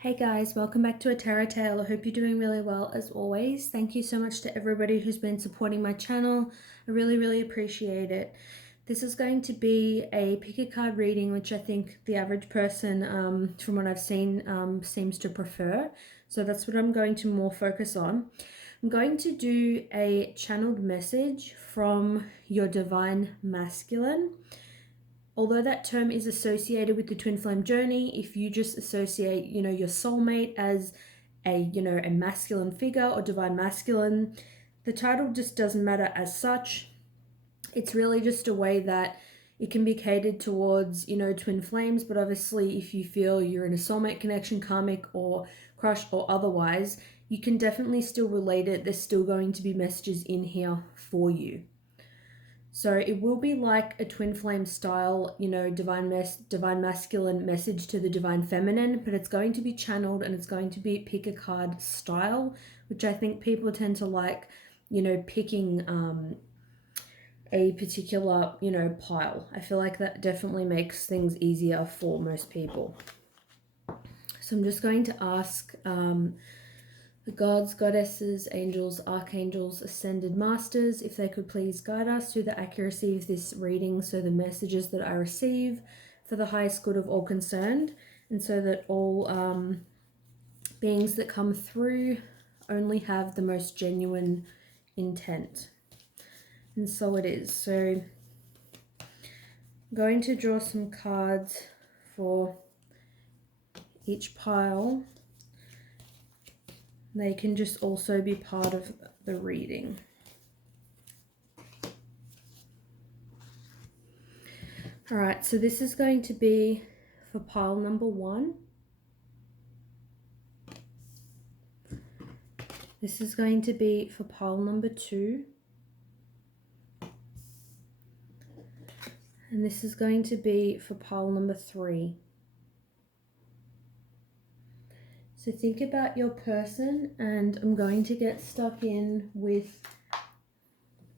Hey guys, welcome back to A Tarot Tale. I hope you're doing really well as always. Thank you so much to everybody who's been supporting my channel. I really appreciate it. This is going to be a pick a card reading, which I think the average person, from what I've seen, seems to prefer. So that's what I'm going to more focus on. I'm going to do a channeled message from your divine masculine. Although that term is associated with the twin flame journey, if you just associate, your soulmate as a masculine figure or divine masculine, the title just doesn't matter as such. It's really just a way that it can be catered towards, twin flames. But obviously, if you feel you're in a soulmate connection, karmic or crush or otherwise, you can definitely still relate it. There's still going to be messages in here for you. So it will be like a twin flame style, divine masculine message to the divine feminine, but it's going to be channeled and it's going to be pick a card style, which I think people tend to like, picking a particular, pile. I feel like that definitely makes things easier for most people. So I'm just going to ask the gods, goddesses, angels, archangels, ascended masters, if they could please guide us through the accuracy of this reading, so the messages that I receive for the highest good of all concerned, and so that all beings that come through only have the most genuine intent. And so it is. So I'm going to draw some cards for each pile. They can just also be part of the reading. All right, so this is going to be for pile number 1. This is going to be for pile number 2. And this is going to be for pile number 3. So think about your person, and I'm going to get stuck in with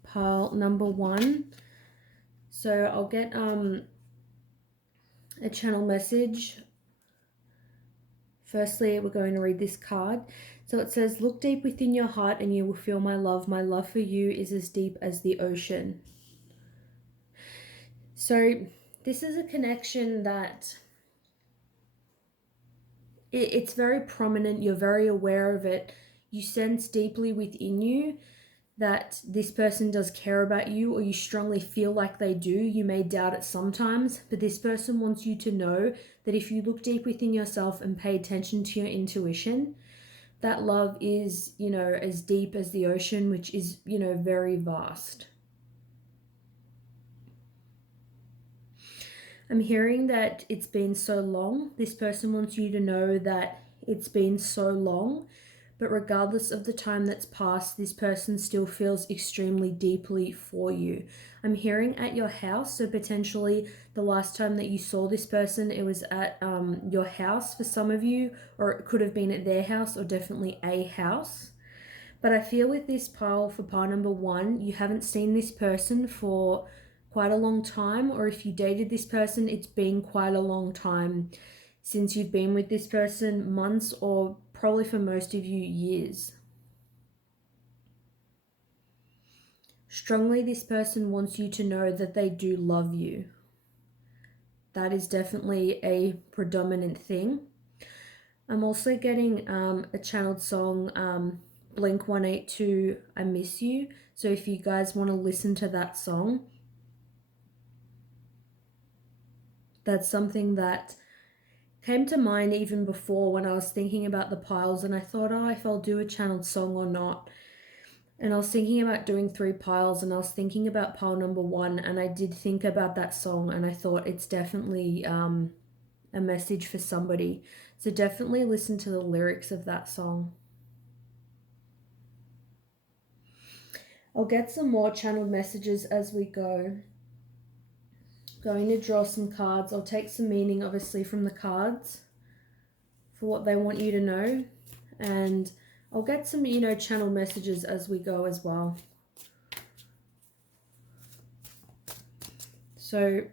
pile number 1. So I'll get a channel message. Firstly, we're going to read this card. So it says, look deep within your heart and you will feel my love. My love for you is as deep as the ocean. So this is a connection that it's very prominent. You're very aware of it. You sense deeply within you that this person does care about you, or you strongly feel like they do. You may doubt it sometimes, but this person wants you to know that if you look deep within yourself and pay attention to your intuition, that love is, as deep as the ocean, which is, very vast. I'm hearing that it's been so long. This person wants you to know that it's been so long, but regardless of the time that's passed, this person still feels extremely deeply for you. I'm hearing at your house, so potentially the last time that you saw this person, it was at your house for some of you, or it could have been at their house, or definitely a house. But I feel with this pile for pile number 1, you haven't seen this person for quite a long time, or if you dated this person, it's been quite a long time since you've been with this person, months, or probably for most of you, years. Strongly, this person wants you to know that they do love you. That is definitely a predominant thing. I'm also getting a channeled song, Blink 182, I Miss You. So if you guys want to listen to that song, that's something that came to mind even before when I was thinking about the piles, and I thought, if I'll do a channeled song or not. And I was thinking about doing 3 piles, and I was thinking about pile number 1, and I did think about that song, and I thought it's definitely a message for somebody. So definitely listen to the lyrics of that song. I'll get some more channeled messages as we go. Going to draw some cards. I'll take some meaning, obviously, from the cards for what they want you to know. And I'll get some, channel messages as we go as well. So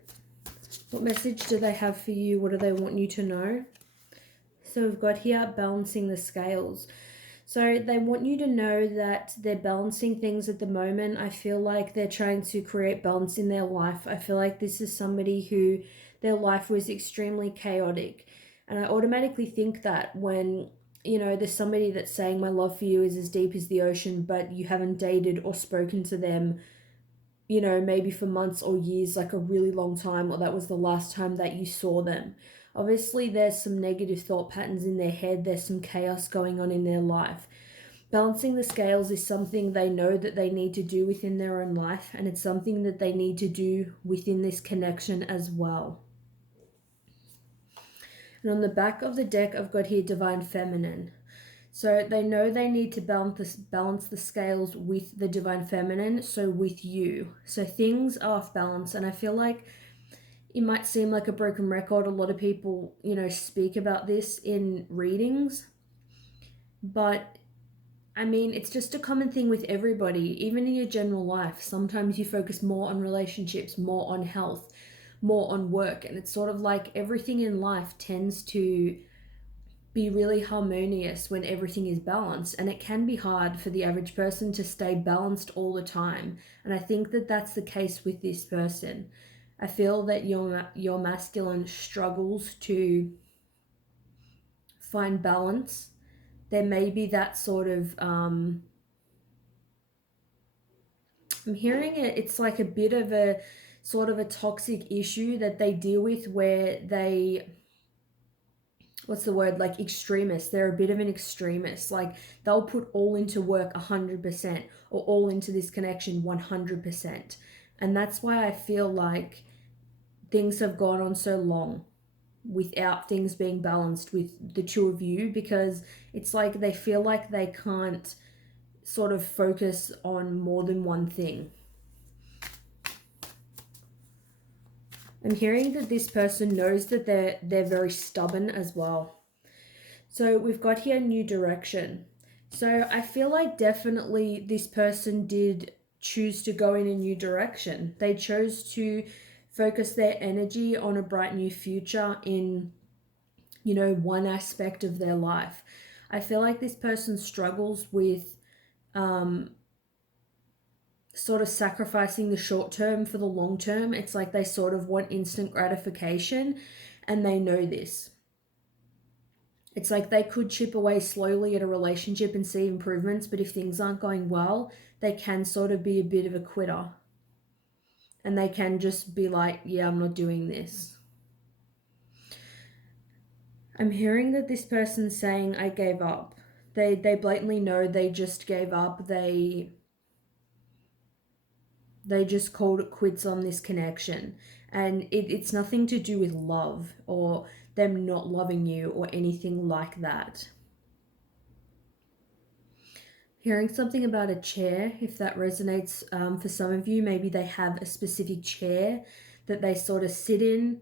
what message do they have for you? What do they want you to know? So we've got here balancing the scales. So they want you to know that they're balancing things at the moment. I feel like they're trying to create balance in their life. I feel like this is somebody who their life was extremely chaotic. And I automatically think that when, you know, there's somebody that's saying my love for you is as deep as the ocean, but you haven't dated or spoken to them, you know, maybe for months or years, like a really long time, or that was the last time that you saw them. Obviously, there's some negative thought patterns in their head, there's some chaos going on in their life. Balancing the scales is something they know that they need to do within their own life, and it's something that they need to do within this connection as well. And on the back of the deck, I've got here Divine Feminine. So they know they need to balance the scales with the Divine Feminine, so with you. So things are off balance, and I feel like it might seem like a broken record. A lot of people, you know, speak about this in readings, but I mean, it's just a common thing with everybody, even in your general life. Sometimes you focus more on relationships, more on health, more on work, and it's sort of like everything in life tends to be really harmonious when everything is balanced, and it can be hard for the average person to stay balanced all the time. And I think that that's the case with this person. I feel that your masculine struggles to find balance. There may be that sort of I'm hearing it, it's like a bit of a sort of a toxic issue that they deal with, where they, what's the word, like extremists. They're a bit of an extremist. Like they'll put all into work 100%, or all into this connection 100%. And that's why I feel like things have gone on so long without things being balanced with the two of you, because it's like they feel like they can't sort of focus on more than one thing. I'm hearing that this person knows that they're very stubborn as well. So we've got here new direction. So I feel like definitely this person did choose to go in a new direction. They chose to focus their energy on a bright new future in, you know, one aspect of their life. I feel like this person struggles with sort of sacrificing the short term for the long term. It's like they sort of want instant gratification, and they know this. It's like they could chip away slowly at a relationship and see improvements, but if things aren't going well, they can sort of be a bit of a quitter. And they can just be like, yeah, I'm not doing this. I'm hearing that this person's saying, I gave up. They blatantly know they just gave up. They just called it quits on this connection. And it's nothing to do with love or them not loving you or anything like that. Hearing something about a chair, if that resonates for some of you, maybe they have a specific chair that they sort of sit in.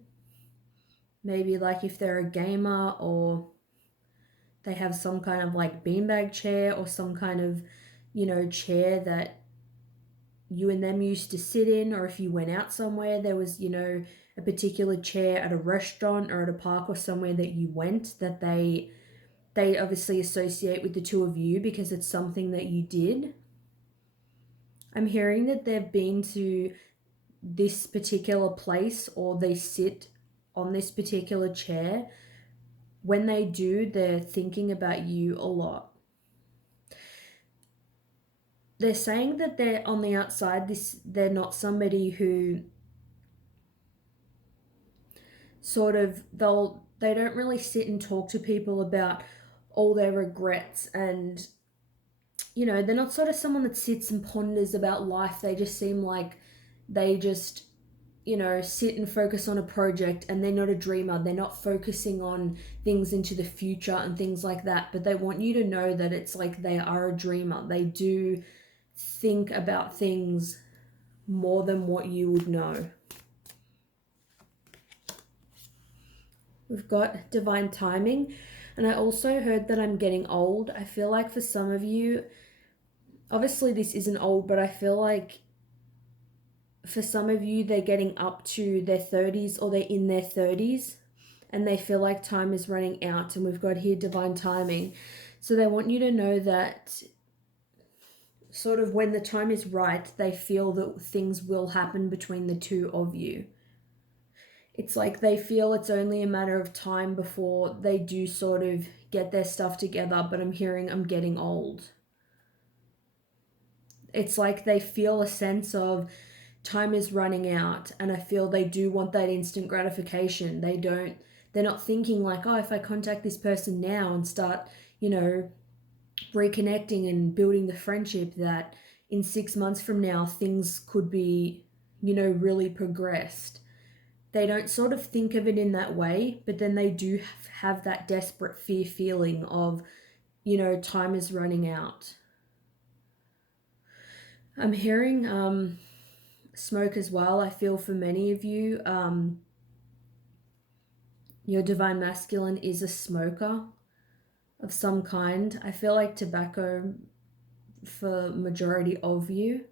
Maybe like if they're a gamer, or they have some kind of like beanbag chair, or some kind of, you know, chair that you and them used to sit in. Or if you went out somewhere, there was, you know, a particular chair at a restaurant or at a park or somewhere that you went, that they obviously associate with the two of you because it's something that you did. I'm hearing that they've been to this particular place, or they sit on this particular chair. When they do, they're thinking about you a lot. They're saying that they're on the outside, they're not somebody who sort of, they don't really sit and talk to people about all their regrets, and you know, they're not sort of someone that sits and ponders about life. They just seem like they just, you know, sit and focus on a project, and they're not a dreamer. They're not focusing on things into the future and things like that, but they want you to know that it's like they are a dreamer. They do think about things more than what you would know. We've got divine timing, and I also heard that I'm getting old. I feel like for some of you, obviously this isn't old, but I feel like for some of you, they're getting up to their 30s, or they're in their 30s, and they feel like time is running out, and we've got here divine timing. So they want you to know that sort of when the time is right, they feel that things will happen between the two of you. It's like they feel it's only a matter of time before they do sort of get their stuff together, but I'm hearing I'm getting old. It's like they feel a sense of time is running out, and I feel they do want that instant gratification. They're not thinking like, oh, if I contact this person now and start, reconnecting and building the friendship, that in 6 months from now things could be, really progressed. They don't sort of think of it in that way, but then they do have that desperate fear feeling of, time is running out. I'm hearing smoke as well. I feel for many of you, your divine masculine is a smoker of some kind. I feel like tobacco for majority of you.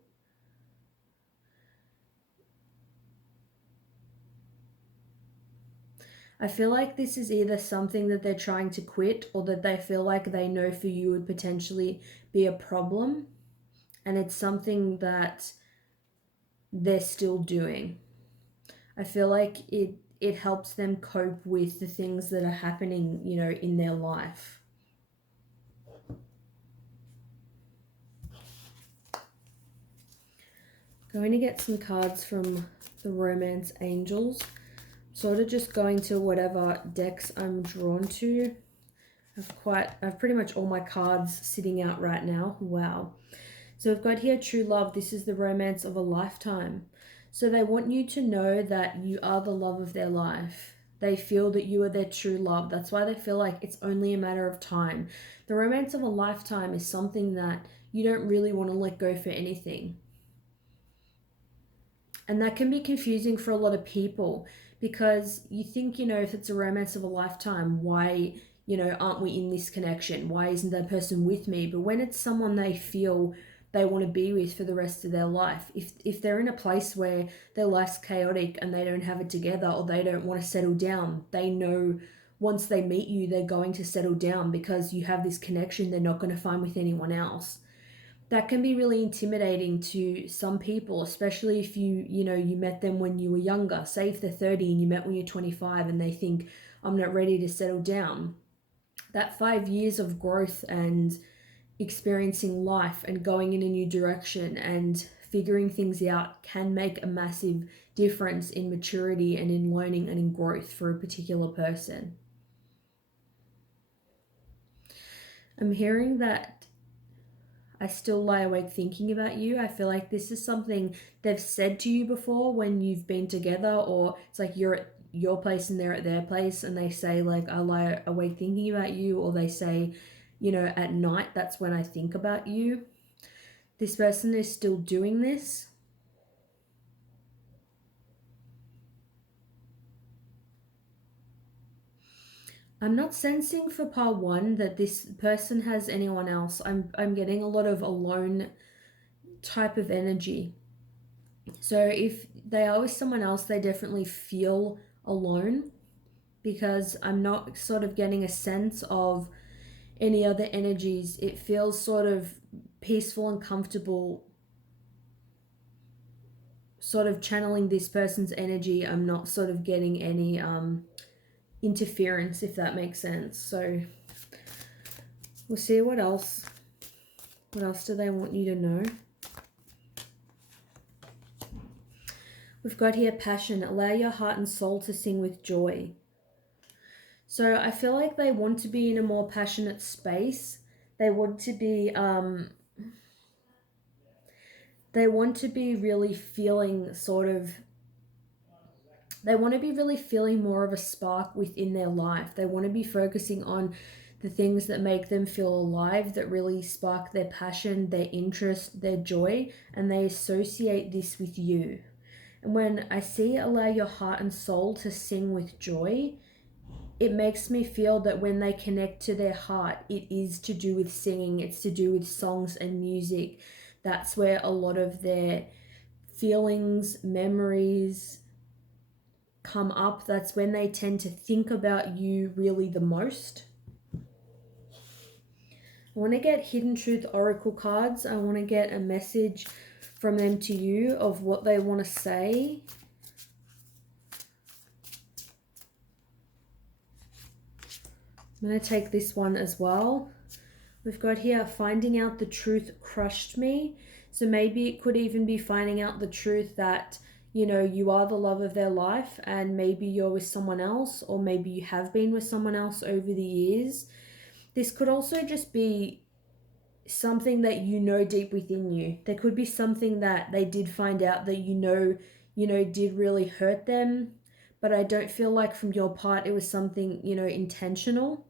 I feel like this is either something that they're trying to quit, or that they feel like they know for you would potentially be a problem, and it's something that they're still doing. I feel like it helps them cope with the things that are happening, in their life. Going to get some cards from the Romance Angels. Sort of just going to whatever decks I'm drawn to. I've pretty much all my cards sitting out right now. Wow. So we've got here true love. This is the romance of a lifetime. So they want you to know that you are the love of their life. They feel that you are their true love. That's why they feel like it's only a matter of time. The romance of a lifetime is something that you don't really want to let go for anything. And that can be confusing for a lot of people, because you think, if it's a romance of a lifetime, why, aren't we in this connection? Why isn't that person with me? But when it's someone they feel they want to be with for the rest of their life, if they're in a place where their life's chaotic and they don't have it together, or they don't want to settle down, they know once they meet you, they're going to settle down because you have this connection they're not going to find with anyone else. That can be really intimidating to some people, especially if you met them when you were younger. Say if they're 30 and you met when you're 25 and they think, I'm not ready to settle down. That 5 years of growth and experiencing life and going in a new direction and figuring things out can make a massive difference in maturity and in learning and in growth for a particular person. I'm hearing that I still lie awake thinking about you. I feel like this is something they've said to you before when you've been together, or it's like you're at your place and they're at their place, and they say like, I lie awake thinking about you, or they say, at night, that's when I think about you. This person is still doing this. I'm not sensing for part one that this person has anyone else. I'm getting a lot of alone type of energy. So if they are with someone else, they definitely feel alone, because I'm not sort of getting a sense of any other energies. It feels sort of peaceful and comfortable, sort of channeling this person's energy. I'm not sort of getting any interference, if that makes sense. So we'll see what else do they want you to know. We've got here passion. Allow your heart and soul to sing with joy. So I feel like they want to be in a more passionate space. They want to be really feeling they want to be really feeling more of a spark within their life. They want to be focusing on the things that make them feel alive, that really spark their passion, their interest, their joy, and they associate this with you. And when I see allow your heart and soul to sing with joy, it makes me feel that when they connect to their heart, it is to do with singing, it's to do with songs and music. That's where a lot of their feelings, memories, come up, that's when they tend to think about you really the most. I want to get Hidden Truth Oracle cards. I want to get a message from them to you of what they want to say. I'm going to take this one as well. We've got here, finding out the truth crushed me. So maybe it could even be finding out the truth that, you know, you are the love of their life, and maybe you're with someone else, or maybe you have been with someone else over the years. This could also just be something that you know deep within you. There could be something that they did find out that you know did really hurt them, but I don't feel like from your part it was something, you know, intentional.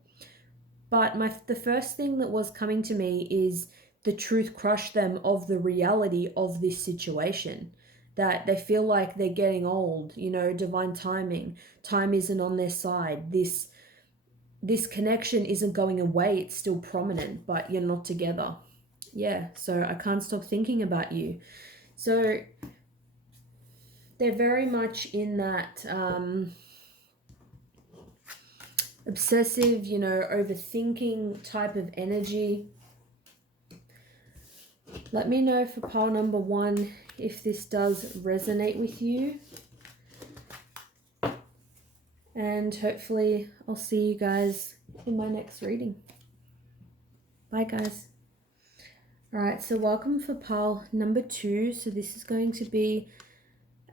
But the first thing that was coming to me is the truth crushed them of the reality of this situation. That they feel like they're getting old, you know, divine timing. Time isn't on their side. This connection isn't going away, it's still prominent, but you're not together. Yeah, so I can't stop thinking about you. So they're very much in that obsessive, you know, overthinking type of energy. Let me know for pile number 1 if this does resonate with you. And hopefully I'll see you guys in my next reading. Bye, guys. All right, so welcome for pile number 2. So this is going to be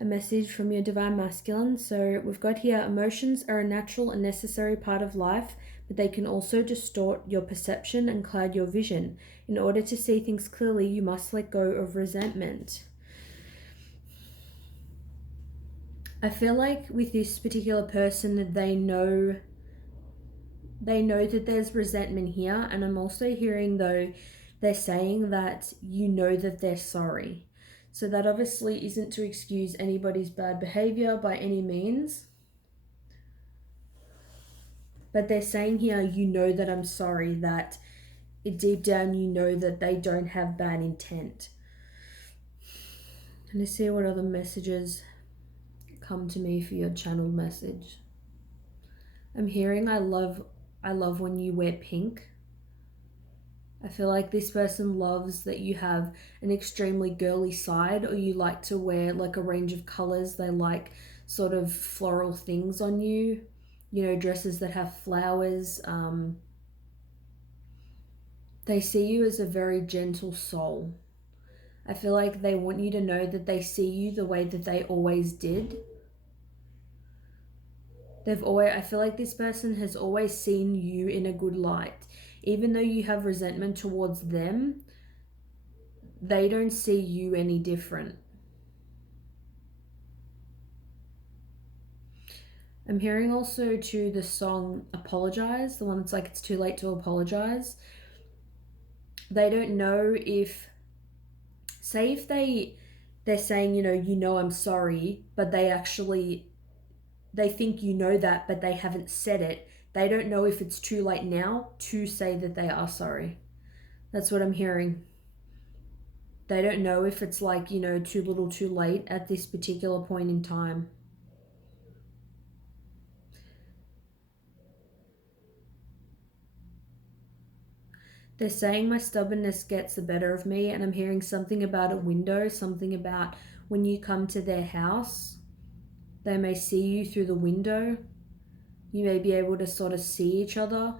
a message from your divine masculine. So we've got here, emotions are a natural and necessary part of life, but they can also distort your perception and cloud your vision. In order to see things clearly, you must let go of resentment. I feel like with this particular person, they know that there's resentment here, and I'm also hearing, though, they're saying that you know that they're sorry. So that obviously isn't to excuse anybody's bad behavior by any means. But they're saying here, you know that I'm sorry, that deep down you know that they don't have bad intent. And to see what other messages come to me for your channeled message. I'm hearing I love when you wear pink. I feel like this person loves that you have an extremely girly side, or you like to wear like a range of colors. They like sort of floral things on you, you know, dresses that have flowers. They see you as a very gentle soul. I feel like they want you to know that they see you the way that they always did. I feel like this person has always seen you in a good light. Even though you have resentment towards them, they don't see you any different. I'm hearing also to the song Apologize, the one that's like it's too late to apologize. They don't know if, say if they're saying, you know, I'm sorry, but they think you know that, but they haven't said it. They don't know if it's too late now to say that they are sorry. That's what I'm hearing. They don't know if it's like, you know, too little too late at this particular point in time. They're saying my stubbornness gets the better of me, and I'm hearing something about a window, something about when you come to their house, they may see you through the window. You may be able to sort of see each other,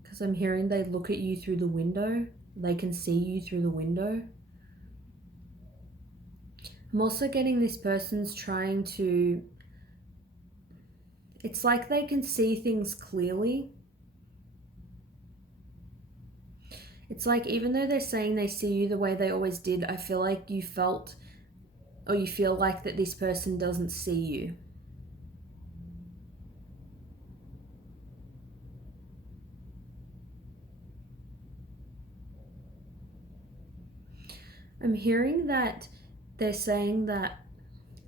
because I'm hearing they look at you through the window. They can see you through the window. I'm also getting this person's trying to, it's like they can see things clearly. It's like even though they're saying they see you the way they always did, I feel like you felt, or you feel like that this person doesn't see you. I'm hearing that they're saying that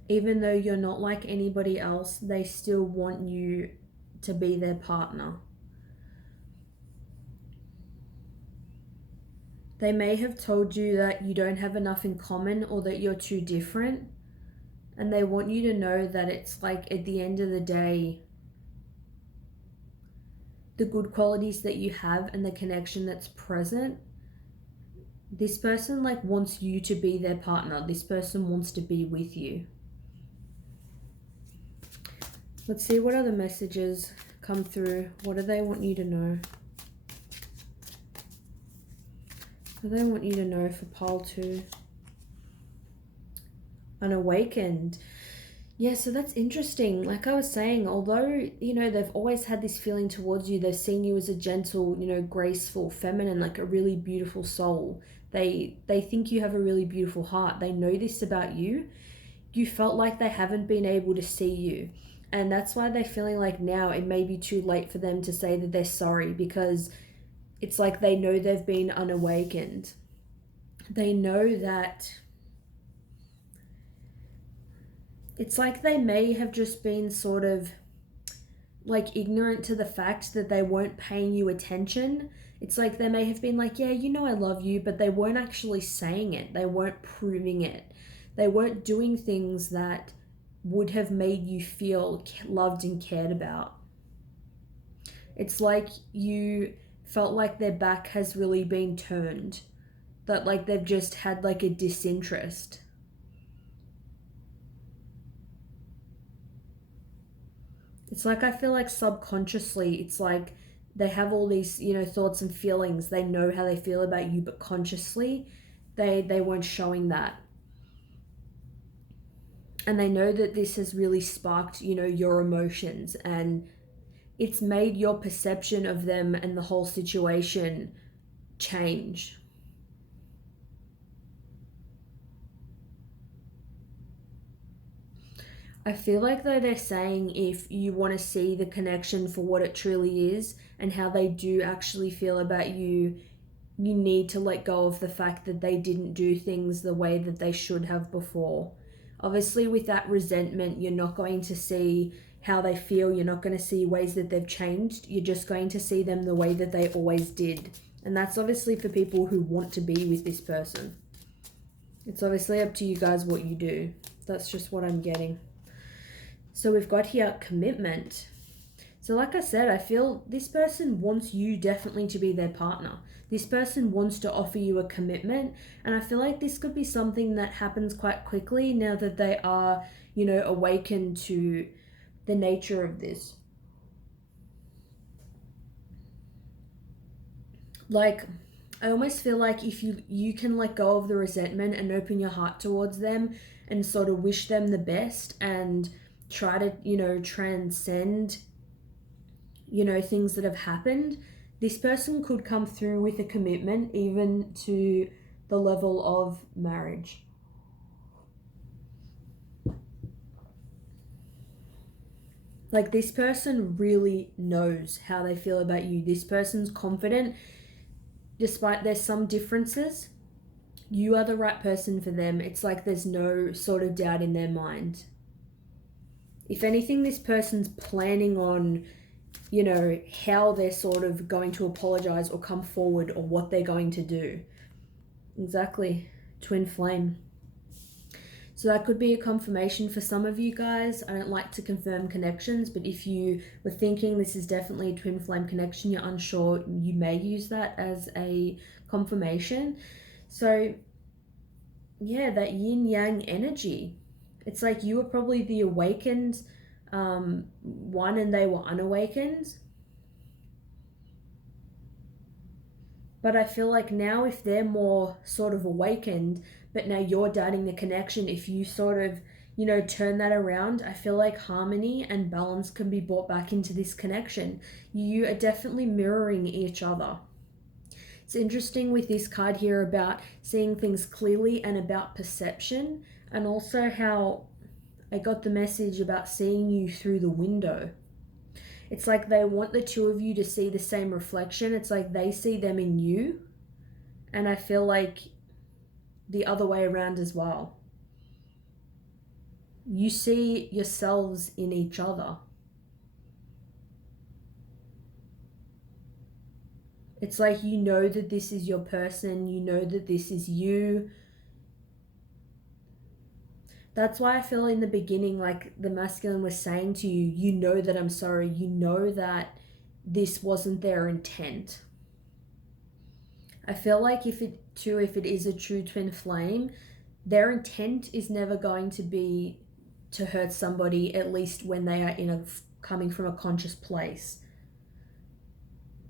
even though you're not like anybody else, they still want you to be their partner. They may have told you that you don't have enough in common, or that you're too different. And they want you to know that it's like, at the end of the day, the good qualities that you have and the connection that's present, this person like wants you to be their partner. This person wants to be with you. Let's see what other messages come through. What do they want you to know? What do they want you to know for pile 2? Unawakened. Yeah, so that's interesting. Like I was saying, although, you know, they've always had this feeling towards you, they've seen you as a gentle, you know, graceful, feminine, like a really beautiful soul. They think you have a really beautiful heart. They know this about you. You felt like they haven't been able to see you. And that's why they're feeling like now it may be too late for them to say that they're sorry, because it's like they know they've been unawakened. They know that it's like they may have just been sort of like ignorant to the fact that they weren't paying you attention. It's like they may have been like, yeah, you know I love you, but they weren't actually saying it. They weren't proving it. They weren't doing things that would have made you feel loved and cared about. It's like you felt like their back has really been turned. That like they've just had like a disinterest. It's like I feel like subconsciously, it's like they have all these, you know, thoughts and feelings. They know how they feel about you, but consciously, they weren't showing that. And they know that this has really sparked, you know, your emotions, and it's made your perception of them and the whole situation change. I feel like though they're saying if you want to see the connection for what it truly is and how they do actually feel about you, you need to let go of the fact that they didn't do things the way that they should have before. Obviously, with that resentment, you're not going to see how they feel. You're not going to see ways that they've changed. You're just going to see them the way that they always did. And that's obviously for people who want to be with this person. It's obviously up to you guys what you do. That's just what I'm getting. So we've got here commitment. So like I said, I feel this person wants you definitely to be their partner. This person wants to offer you a commitment. And I feel like this could be something that happens quite quickly now that they are, you know, awakened to the nature of this. Like, I almost feel like if you can let go of the resentment and open your heart towards them and sort of wish them the best and try to, you know, transcend, you know, things that have happened, this person could come through with a commitment even to the level of marriage. Like, this person really knows how they feel about you. This person's confident. Despite there's some differences, you are the right person for them. It's like there's no sort of doubt in their mind. If anything, this person's planning on, you know, how they're sort of going to apologize or come forward or what they're going to do. Exactly. Twin flame. So that could be a confirmation for some of you guys. I don't like to confirm connections, but if you were thinking this is definitely a twin flame connection, you're unsure, you may use that as a confirmation. So yeah, that yin yang energy. It's like you were probably the awakened one and they were unawakened. But I feel like now if they're more sort of awakened, but now you're doubting the connection, if you sort of, you know, turn that around, I feel like harmony and balance can be brought back into this connection. You are definitely mirroring each other. It's interesting with this card here about seeing things clearly and about perception, and also how I got the message about seeing you through the window. It's like they want the two of you to see the same reflection. It's like they see them in you. And I feel like the other way around as well. You see yourselves in each other. It's like you know that this is your person. You know that this is you. That's why I feel in the beginning, like the masculine was saying to you, you know that I'm sorry, you know that this wasn't their intent. I feel like if it is a true twin flame, their intent is never going to be to hurt somebody, at least when they are coming from a conscious place.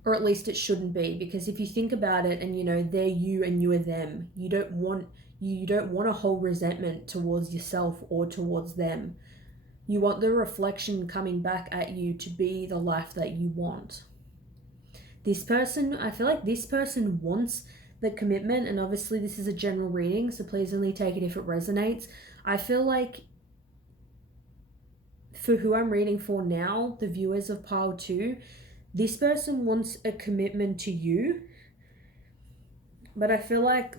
Or at least it shouldn't be, because if you think about it, and they're you and you are them, you don't want to hold resentment towards yourself or towards them. You want the reflection coming back at you to be the life that you want. This person, I feel like this person wants the commitment, and obviously this is a general reading, so please only take it if it resonates. I feel like for who I'm reading for now, the viewers of pile 2, this person wants a commitment to you, but I feel like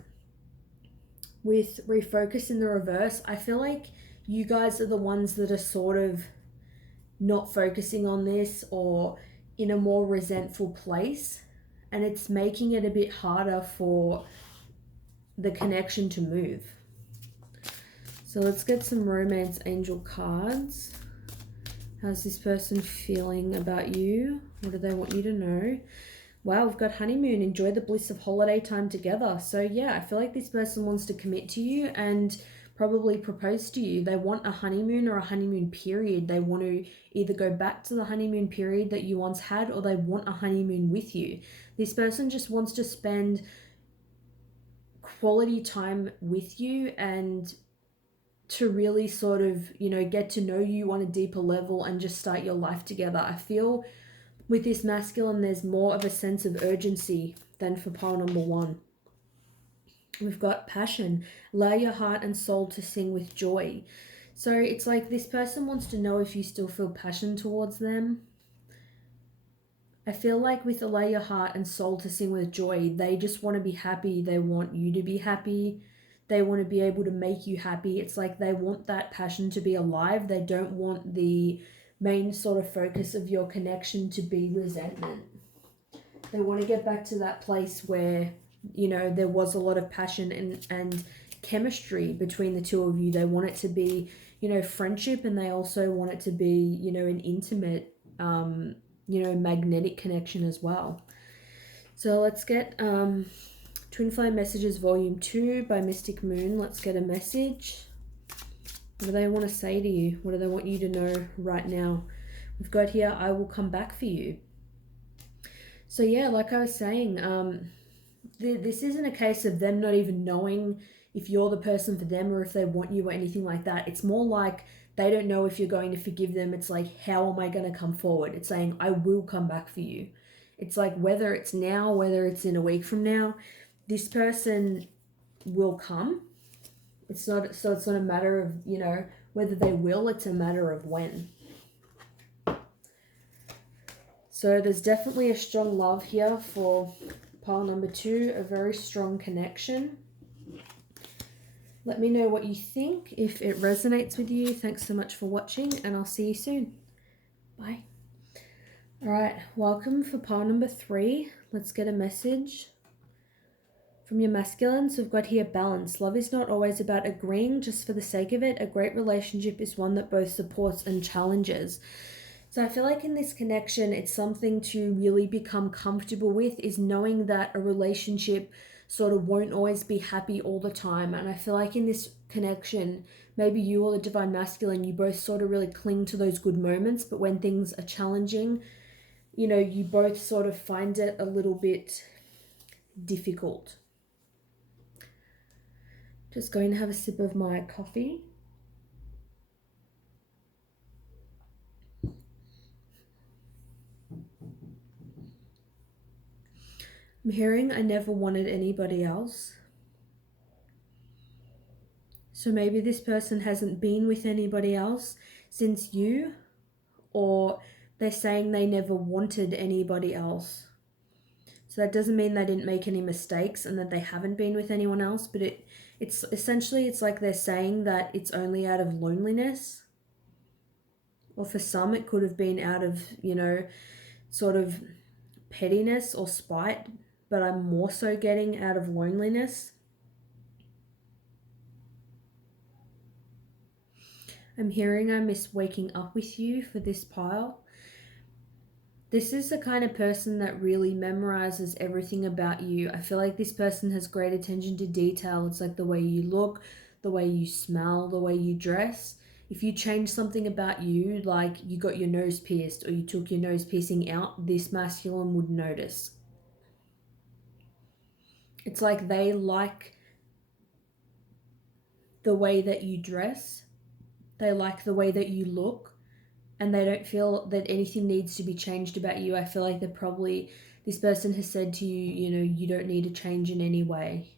with refocus in the reverse, I feel like you guys are the ones that are sort of not focusing on this, or in a more resentful place, and it's making it a bit harder for the connection to move. So let's get some romance angel cards. How's this person feeling about you? What do they want you to know? Wow, we've got honeymoon. Enjoy the bliss of holiday time together. So yeah, I feel like this person wants to commit to you and probably propose to you. They want a honeymoon or a honeymoon period. They want to either go back to the honeymoon period that you once had, or they want a honeymoon with you. This person just wants to spend quality time with you, and to really sort of, get to know you on a deeper level and just start your life together. I feel with this masculine, there's more of a sense of urgency than for pile number 1. We've got passion. Allow your heart and soul to sing with joy. So it's like this person wants to know if you still feel passion towards them. I feel like with allow your heart and soul to sing with joy, they just want to be happy. They want you to be happy. They want to be able to make you happy. It's like they want that passion to be alive. They don't want the main sort of focus of your connection to be resentment. They want to get back to that place where, there was a lot of passion and chemistry between the two of you. They want it to be, friendship, and they also want it to be, an intimate, magnetic connection as well. So let's get Twin Flame Messages Volume 2 by Mystic Moon. Let's get a message. What do they want to say to you? What do they want you to know right now? We've got here, I will come back for you. So yeah, like I was saying, this isn't a case of them not even knowing if you're the person for them or if they want you or anything like that. It's more like they don't know if you're going to forgive them. It's like, how am I going to come forward? It's saying, I will come back for you. It's like, whether it's now, whether it's in a week from now, this person will come. It's not a matter of, whether they will, it's a matter of when. So there's definitely a strong love here for pile number 2, a very strong connection. Let me know what you think, if it resonates with you. Thanks so much for watching, and I'll see you soon. Bye. All right, welcome for pile number 3. Let's get a message from your masculine. So we've got here balance. Love is not always about agreeing just for the sake of it. A great relationship is one that both supports and challenges. So I feel like in this connection, it's something to really become comfortable with, is knowing that a relationship sort of won't always be happy all the time. And I feel like in this connection, maybe you or the divine masculine, you both sort of really cling to those good moments, but when things are challenging, you both sort of find it a little bit difficult. Just going to have a sip of my coffee. I'm hearing I never wanted anybody else. So maybe this person hasn't been with anybody else since you, or they're saying they never wanted anybody else. So that doesn't mean they didn't make any mistakes and that they haven't been with anyone else, but it's essentially, it's like they're saying that it's only out of loneliness. Or for some, it could have been out of, sort of pettiness or spite, but I'm more so getting out of loneliness. I'm hearing I miss waking up with you for this pile. This is the kind of person that really memorizes everything about you. I feel like this person has great attention to detail. It's like the way you look, the way you smell, the way you dress. If you change something about you, like you got your nose pierced or you took your nose piercing out, this masculine would notice. It's like they like the way that you dress, they like the way that you look, and they don't feel that anything needs to be changed about you. I feel like they're probably, this person has said to you, you know, you don't need to change in any way.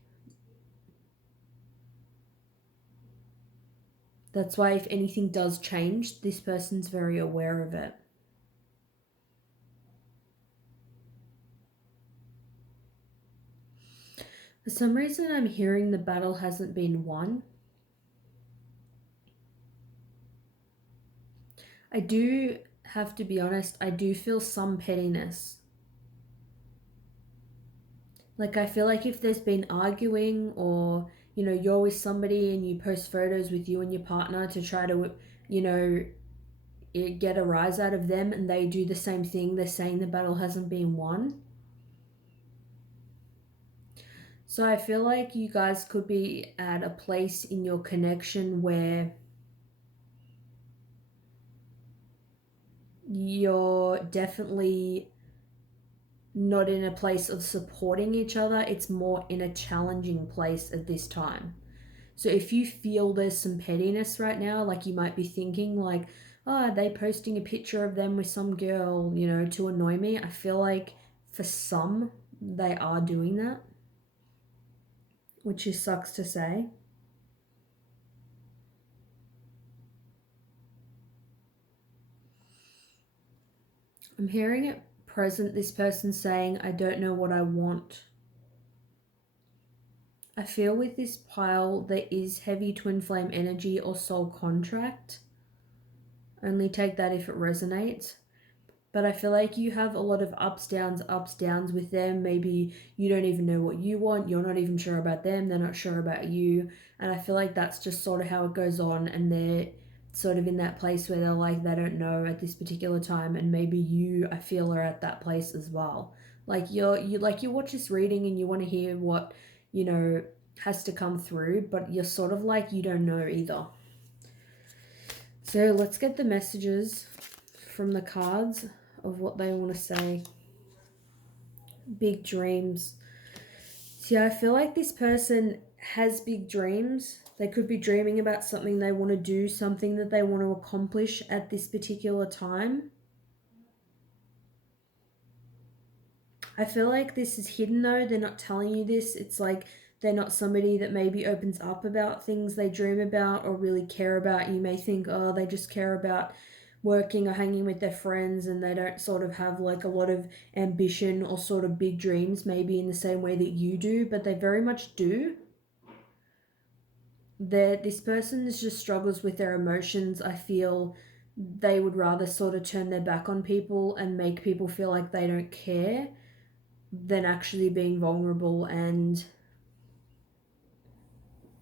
That's why if anything does change, this person's very aware of it. For some reason, I'm hearing the battle hasn't been won. I do have to be honest, I do feel some pettiness. Like, I feel like if there's been arguing, or, you know, you're with somebody and you post photos with you and your partner to try to, you know, get a rise out of them, and they do the same thing, they're saying the battle hasn't been won. So I feel like you guys could be at a place in your connection where you're definitely not in a place of supporting each other. It's more in a challenging place at this time. So if you feel there's some pettiness right now, like you might be thinking like, oh, are they posting a picture of them with some girl, you know, to annoy me? I feel like for some, they are doing that, which is sucks to say. I'm hearing it present, this person saying, I don't know what I want. I feel with this pile, there is heavy twin flame energy or soul contract. Only take that if it resonates. But I feel like you have a lot of ups, downs with them. Maybe you don't even know what you want. You're not even sure about them. They're not sure about you. And I feel like that's just sort of how it goes on. And they're sort of in that place where they're like, they don't know at this particular time. And maybe you, I feel, are at that place as well. Like you watch this reading and you want to hear what, you know, has to come through, but you're sort of like, you don't know either. So let's get the messages from the cards of what they want to say. Big dreams. See, I feel like this person has big dreams. They could be dreaming about something they want to do, something that they want to accomplish at this particular time. I feel like this is hidden though. They're not telling you this. It's like they're not somebody that maybe opens up about things they dream about or really care about. You may think, oh, they just care about working or hanging with their friends, and they don't sort of have like a lot of ambition or sort of big dreams, maybe in the same way that you do, but they very much do. This person just struggles with their emotions. I feel they would rather sort of turn their back on people and make people feel like they don't care than actually being vulnerable and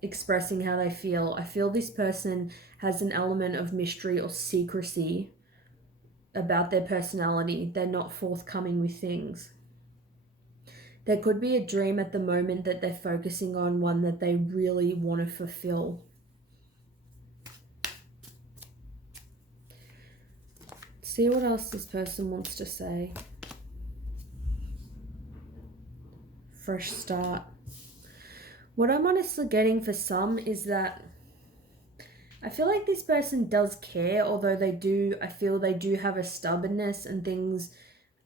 expressing how they feel. I feel this person has an element of mystery or secrecy about their personality. They're not forthcoming with things. There could be a dream at the moment that they're focusing on, one that they really want to fulfill. See what else this person wants to say. Fresh start. What I'm honestly getting for some is that I feel like this person does care, although I feel they do have a stubbornness, and things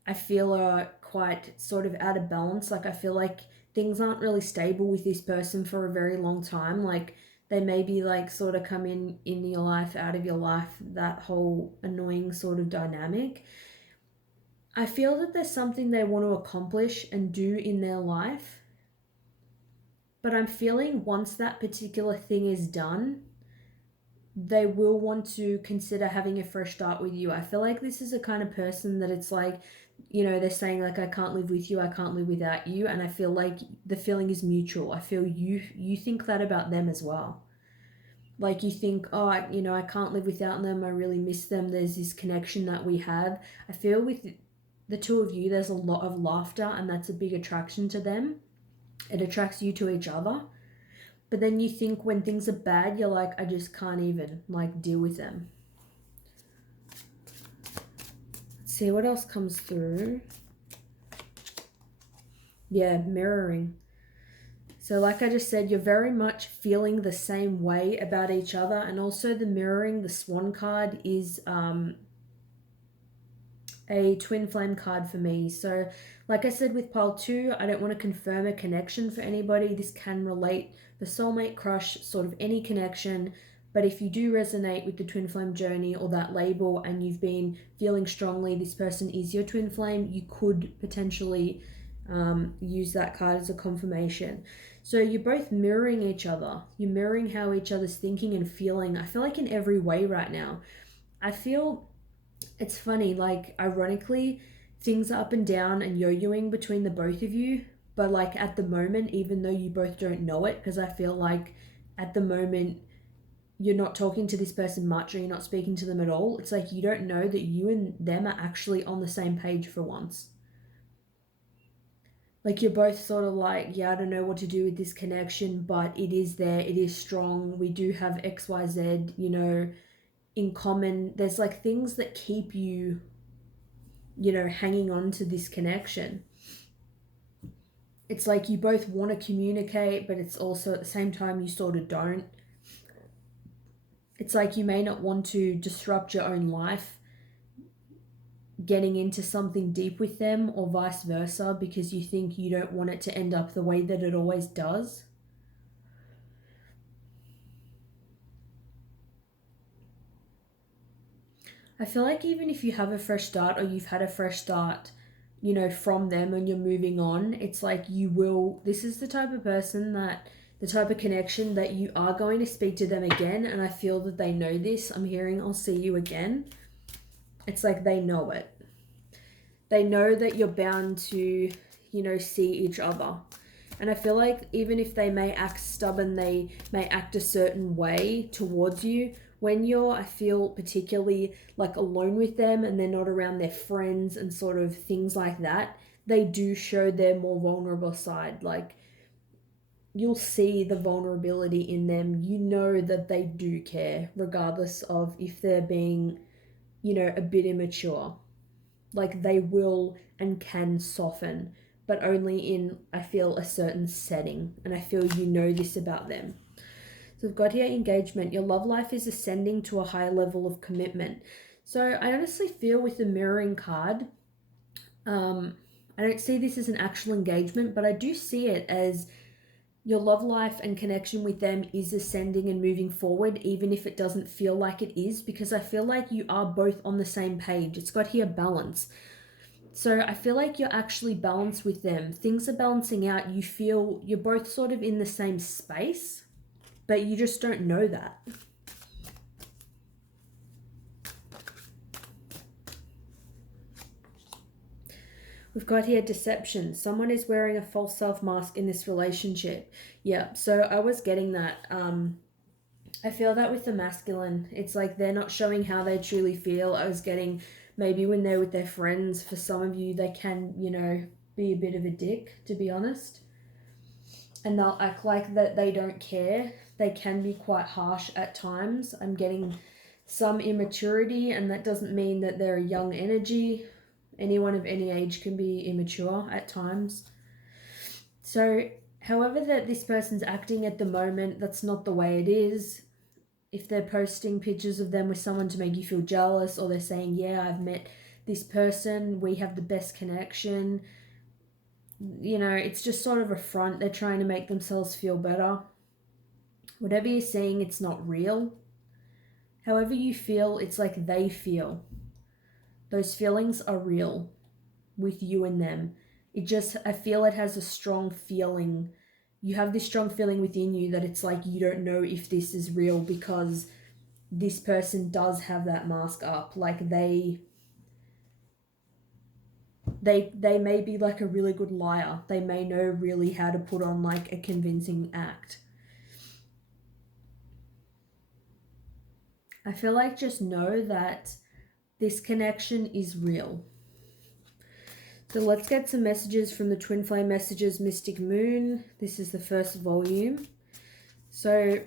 I feel are quite sort of out of balance. Like I feel like things aren't really stable with this person for a very long time. Like they maybe like sort of come in your life, out of your life, that whole annoying sort of dynamic. I feel that there's something they want to accomplish and do in their life, but I'm feeling once that particular thing is done, they will want to consider having a fresh start with you. I feel like this is a kind of person that it's like, you know, they're saying like, I can't live with you, I can't live without you. And I feel like the feeling is mutual. I feel you think that about them as well. Like you think, oh, I can't live without them. I really miss them. There's this connection that we have. I feel with the two of you, there's a lot of laughter, and that's a big attraction to them. It attracts you to each other. But then you think when things are bad, you're like, I just can't even like deal with them. Let's see what else comes through. Yeah, mirroring. So like I just said, you're very much feeling the same way about each other. And also the mirroring, the Swan card is a twin flame card for me. So like I said with pile 2, I don't want to confirm a connection for anybody. This can relate the soulmate, crush, sort of any connection. But if you do resonate with the twin flame journey or that label, and you've been feeling strongly this person is your twin flame, you could potentially use that card as a confirmation. So you're both mirroring each other. You're mirroring how each other's thinking and feeling. I feel like in every way right now. I feel it's funny, like ironically, things are up and down and yo-yoing between the both of you. But like at the moment, even though you both don't know it, because I feel like at the moment you're not talking to this person much, or you're not speaking to them at all. It's like you don't know that you and them are actually on the same page for once. Like you're both sort of like, yeah, I don't know what to do with this connection, but it is there, it is strong. We do have XYZ, in common. There's like things that keep you, hanging on to this connection. It's like you both want to communicate, but it's also at the same time you sort of don't. It's like you may not want to disrupt your own life getting into something deep with them, or vice versa, because you think you don't want it to end up the way that it always does. I feel like even if you have a fresh start, or you've had a fresh start, from them, and you're moving on, it's like this is the type of person the type of connection that you are going to speak to them again. And I feel that they know this. I'm hearing, I'll see you again. It's like they know it. They know that you're bound to, see each other. And I feel like even if they may act stubborn, they may act a certain way towards you. When I feel particularly like alone with them, and they're not around their friends and sort of things like that, they do show their more vulnerable side. Like you'll see the vulnerability in them. You know that they do care, regardless of if they're being, a bit immature. Like they will and can soften, but only in, I feel, a certain setting. And I feel this about them. So we've got here engagement. Your love life is ascending to a higher level of commitment. So I honestly feel with the mirroring card, I don't see this as an actual engagement, but I do see it as your love life and connection with them is ascending and moving forward, even if it doesn't feel like it is, because I feel like you are both on the same page. It's got here balance. So I feel like you're actually balanced with them. Things are balancing out. You feel you're both sort of in the same space, but you just don't know that. We've got here deception. Someone is wearing a false self mask in this relationship. Yeah, so I was getting that. I feel that with the masculine. It's like they're not showing how they truly feel. I was getting maybe when they're with their friends, for some of you, they can, be a bit of a dick, to be honest. And they'll act like that they don't care. They can be quite harsh at times. I'm getting some immaturity, and that doesn't mean that they're a young energy. Anyone of any age can be immature at times. So however that this person's acting at the moment, that's not the way it is. If they're posting pictures of them with someone to make you feel jealous, or they're saying, yeah, I've met this person, we have the best connection, it's just sort of a front. They're trying to make themselves feel better. Whatever you're seeing, it's not real. However you feel, it's like they feel. Those feelings are real with you and them. I feel it has a strong feeling. You have this strong feeling within you that it's like you don't know if this is real, because this person does have that mask up. Like they may be like a really good liar. They may know really how to put on like a convincing act. I feel like just know that this connection is real. So let's get some messages from the Twin Flame Messages Mystic Moon. This is the first volume. So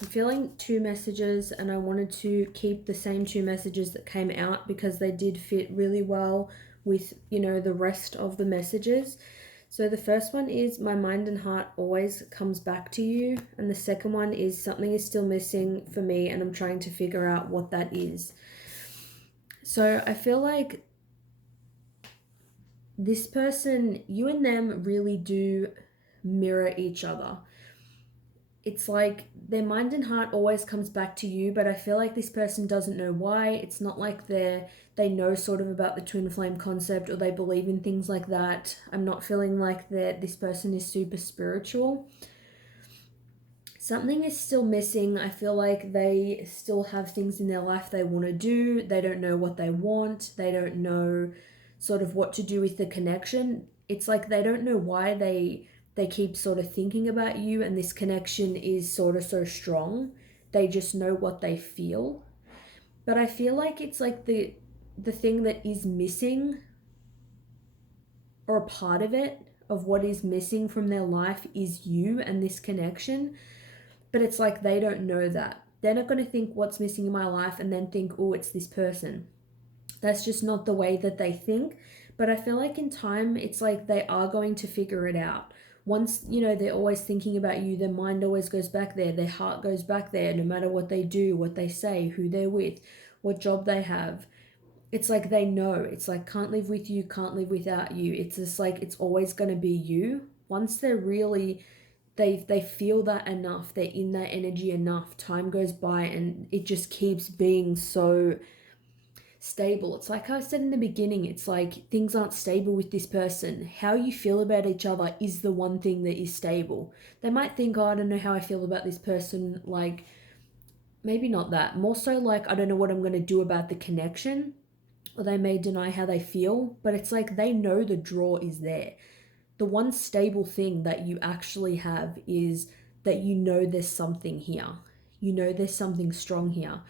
I'm feeling 2 messages, and I wanted to keep the same 2 messages that came out because they did fit really well with, the rest of the messages. So the first one is my mind and heart always comes back to you. And the second one is something is still missing for me and I'm trying to figure out what that is. So I feel like this person, you and them really do mirror each other. It's like their mind and heart always comes back to you, but I feel like this person doesn't know why. It's not like they know sort of about the twin flame concept or they believe in things like that. I'm not feeling like this person is super spiritual. Something is still missing. I feel like they still have things in their life they want to do. They don't know what they want. They don't know sort of what to do with the connection. It's like they don't know why they keep sort of thinking about you, and this connection is sort of so strong. They just know what they feel. But I feel like it's like the thing that is missing, or a part of it, of what is missing from their life, is you and this connection. But it's like they don't know that. They're not going to think what's missing in my life and then think, oh, it's this person. That's just not the way that they think. But I feel like in time, it's like they are going to figure it out. Once, they're always thinking about you, their mind always goes back there, their heart goes back there, no matter what they do, what they say, who they're with, what job they have. It's like they know. It's like, can't live with you, can't live without you. It's just like, it's always going to be you. Once they're really, they feel that enough, they're in that energy enough, time goes by and it just keeps being so stable. It's like I said in the beginning, it's like things aren't stable with this person. How you feel about each other is the one thing that is stable. They might think, oh, I don't know how I feel about this person. Like, maybe not that. More so like, I don't know what I'm going to do about the connection. Or they may deny how they feel. But it's like they know the draw is there. The one stable thing that you actually have is that there's something here. There's something strong here.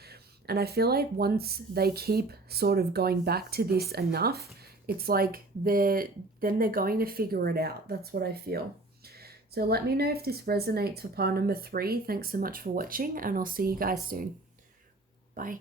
And I feel like once they keep sort of going back to this enough, it's like they're going to figure it out. That's what I feel. So let me know if this resonates for part number 3. Thanks so much for watching, and I'll see you guys soon. Bye.